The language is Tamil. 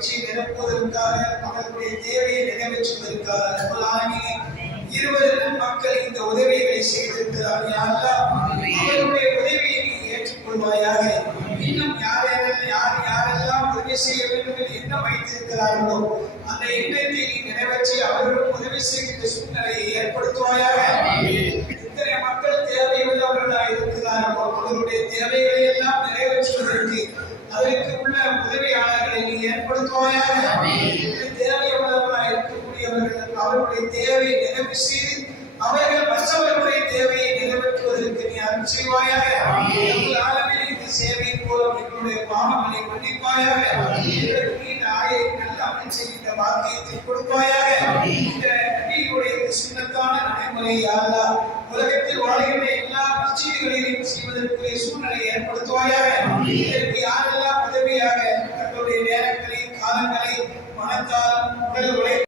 மகிழ்ச்சியை நிரப்புவதற்காக அவர்களுடைய தேவையை நிறைவேற்றுவதற்காக 20 மக்கள் இந்த உதவிகளை செய்திருக்கிறார். அவர்களுடைய உதவியை நீ ஏற்றுக்கொள்வாயாக. இன்னும் யாரெல்லாம் உதவி செய்ய வேண்டும் என்று எண்ணம் வைத்திருக்கிறார்களோ அந்த எண்ணத்தை நீ நிறைவேற்றி அவர்களும் உதவி செய்கின்ற சூழ்நிலையை ஏற்படுத்துவாயாக. இத்தனை மக்கள் தேவையுள்ளவர்களாக இருக்கிறார்களோ அவர்களுடைய தேவைகளை எல்லாம் நிறைவேற்றுவதற்கு அதற்கு உள்ள உதவியாளர்களை நீ ஏற்படுத்துவாயாக. தேவையுள்ளவர்களாக இருக்கக்கூடியவர்கள் அவர்களுடைய தேவையை நிறைவு செய்து அவர்கள் மற்றவர்களுடைய தேவையை நிறைவேற்றுவதற்கு நீ அருள் செய்வாயாக. இந்த சேவையின் மூலம் எங்களுடைய பாவங்களை மன்னிப்பாயாக. நீண்ட ஆயை நல்ல அமல் செய்கின்ற வாக்கியத்தை கொடுப்பாயாக. இந்த நபியுடைய சின்னத்தான நடைமுறை யாரா உலகத்தில் வாழ்கின்ற எல்லா மஸ்ஜிதுகளிலும் செய்வதற்குரிய சூழ்நிலை ஏற்படுத்துவாயாக. இதற்கு யாரெல்லாம் உதவியாக தங்களுடைய நேரங்களை காலங்களை மனத்தால் உடல்